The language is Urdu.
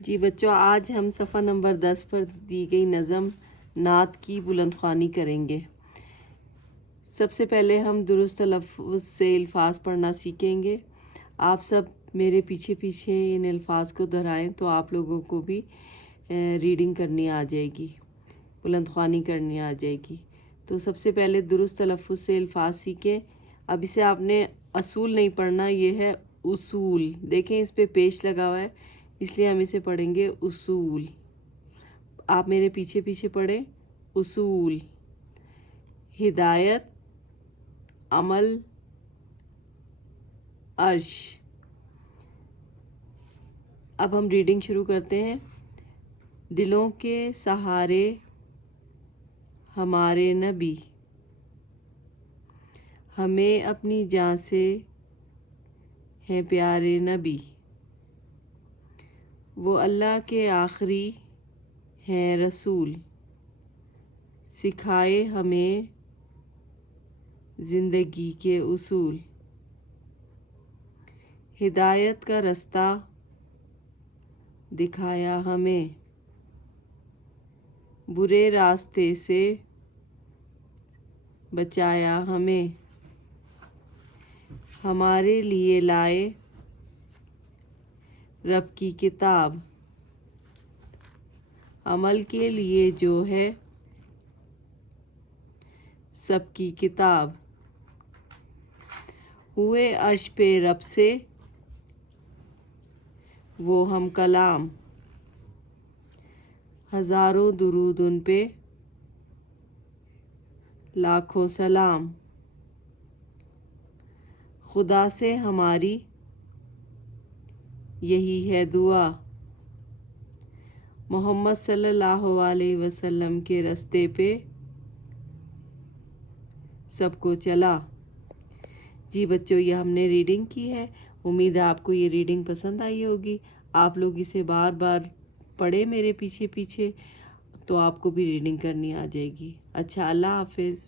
جی بچوں، آج ہم صفحہ نمبر 10 پر دی گئی نظم نعت کی بلند خوانی کریں گے۔ سب سے پہلے ہم درست تلفظ سے الفاظ پڑھنا سیکھیں گے۔ آپ سب میرے پیچھے پیچھے ان الفاظ کو دہرائیں تو آپ لوگوں کو بھی ریڈنگ کرنی آ جائے گی، بلند خوانی کرنی آ جائے گی۔ تو سب سے پہلے درست تلفظ سے الفاظ سیکھیں۔ اب اسے آپ نے اصول نہیں پڑھنا، یہ ہے اصول۔ دیکھیں اس پہ پیش لگا ہوا ہے، اس لیے ہم اسے پڑھیں گے اصول۔ آپ میرے پیچھے پیچھے پڑھیں۔ اصول، ہدایت، عمل، عرش۔ اب ہم ریڈنگ شروع کرتے ہیں۔ دلوں کے سہارے ہمارے نبی، ہمیں اپنی جان سے ہیں پیارے نبی، وہ اللہ کے آخری ہیں رسول، سکھائے ہمیں زندگی کے اصول، ہدایت کا رستہ دکھایا ہمیں، برے راستے سے بچایا ہمیں، ہمارے لیے لائے رب کی کتاب، عمل کے لیے جو ہے سب کی کتاب، ہوئے عرش پہ رب سے وہ ہم کلام، ہزاروں درود ان پہ لاکھوں سلام، خدا سے ہماری یہی ہے دعا، محمد صلی اللہ علیہ وسلم کے راستے پہ سب کو چلا۔ جی بچوں، یہ ہم نے ریڈنگ کی ہے۔ امید ہے آپ کو یہ ریڈنگ پسند آئی ہوگی۔ آپ لوگ اسے بار بار پڑھیں میرے پیچھے پیچھے، تو آپ کو بھی ریڈنگ کرنی آ جائے گی۔ اچھا، اللہ حافظ۔